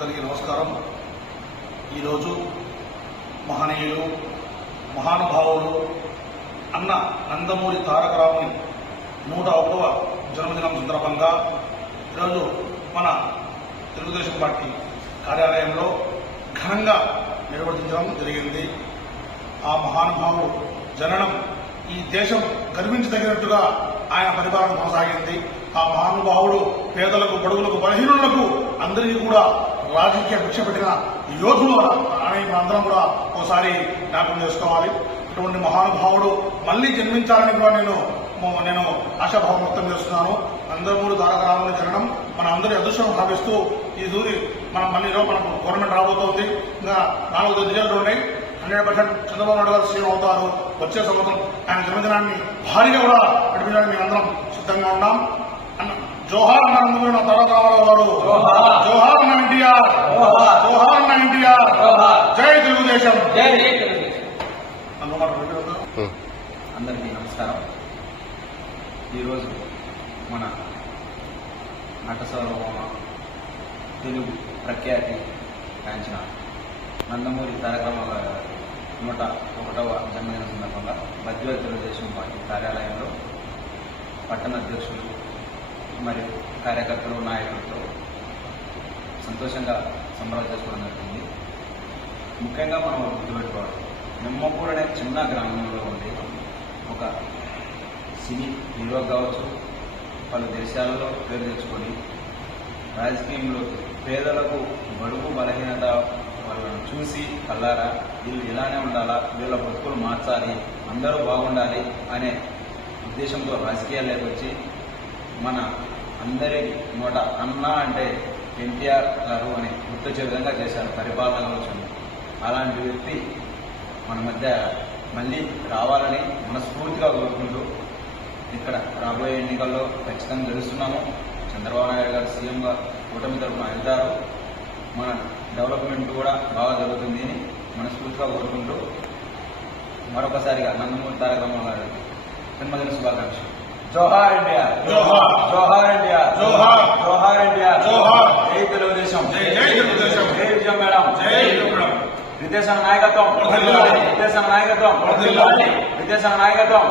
అందరికీ నమస్కారం. ఈరోజు మహనీయులు మహానుభావులు అన్న నందమూరి తారక రాముని 101వ జన్మదినం సందర్భంగా ఈరోజు మన తెలుగుదేశం పార్టీ కార్యాలయంలో ఘనంగా నిర్వర్తించడం జరిగింది. ఆ మహానుభావుడు జననం ఈ దేశం గర్వించదగినట్టుగా ఆయన పరిపాలన కొనసాగింది. ఆ మహానుభావుడు పేదలకు, బడుగులకు, బలహీనులకు అందరికీ కూడా రాజకీయ భిక్ష పెట్టిన యోధులు అని అందరం కూడా ఒకసారి జ్ఞాపకం చేసుకోవాలి. ఇటువంటి మహానుభావుడు మళ్లీ జన్మించాలని కూడా నేను ఆశాభావం వ్యక్తం చేస్తున్నాను. నందమూరి తారక రాముని జననం మన అందరి అదృష్టం భావిస్తూ ఈ దూరి మనకు గవర్నమెంట్ రాబోతోంది. ఇంకా 4 దినాలు ఉన్నాయి. 100% చంద్రబాబు నాయుడు గారు సీఎం అవుతారు. వచ్చే సంవత్సరం ఆయన జన్మదినాన్ని భారీగా కూడా నడిపించడానికి మేము అందరం సిద్ధంగా ఉన్నాం. జోహార్ నందమూరి తారక రామారావు గారు, జోహార్ అన్న ఎన్టీఆర్, జోహార్ అన్న ఎన్టీఆర్, జై తెలుగుదేశం. అందరికీ నమస్కారం. ఈరోజు మన నటసార్వభౌమ తెలుగు ప్రఖ్యాతి కాంచిన నందమూరి తారక రామారావు గారి 101వ జన్మదిన సందర్భంగా బద్వేల్ తెలుగుదేశం పార్టీ కార్యాలయంలో పట్టణ అధ్యక్షులు మరియు కార్యకర్తలు, నాయకులతో సంతోషంగా సంబరాలు చేసుకోవడం జరిగింది. ముఖ్యంగా మనం గుర్తుపెట్టుకోవాలి, నిమ్మపూర్ అనే చిన్న గ్రామంలో ఉండి ఒక సినీ హీరో కావచ్చు, పలు దేశాలలో పేరు తెచ్చుకొని రాజకీయంలో పేదలకు, బడుగు, బలహీనత వాళ్ళను చూసి కల్లారా వీళ్ళు ఇలానే ఉండాలా, వీళ్ళ బతుకులు మార్చాలి, అందరూ బాగుండాలి అనే ఉద్దేశంతో రాజకీయాల్లోకి వచ్చి మన అందరి నోట అన్న అంటే ఎన్టీఆర్ గారు అని గుర్తొచ్చే విధంగా చేశారు పరిపాలన వచ్చింది. అలాంటి వ్యక్తి మన మధ్య మళ్ళీ రావాలని మనస్ఫూర్తిగా కోరుకుంటూ ఇక్కడ రాబోయే ఎన్నికల్లో ఖచ్చితంగా గెలుస్తున్నాము. చంద్రబాబు నాయుడు గారు సీఎంగా కూటమి తరఫున వెళ్తారు. మన డెవలప్మెంట్ కూడా బాగా జరుగుతుంది అని మనస్ఫూర్తిగా కోరుకుంటూ మరొకసారిగా నందమూరి తారక రామారావు గారికి జన్మదిన శుభాకాంక్షలు. జోహార్ ఇండియా, జోహార్, జోహార్ ఇండియా, జోహార్, జోహార్ ఇండియా, జోహార్, జై తెలుగుదేశం, జై తెలుగుదేశం, జై విజయం మేడం, జై మేడం. విదేశాంగ నాయకత్వం, విదేశాంగ నాయకత్వం, విదేశాంగ నాయకత్వం.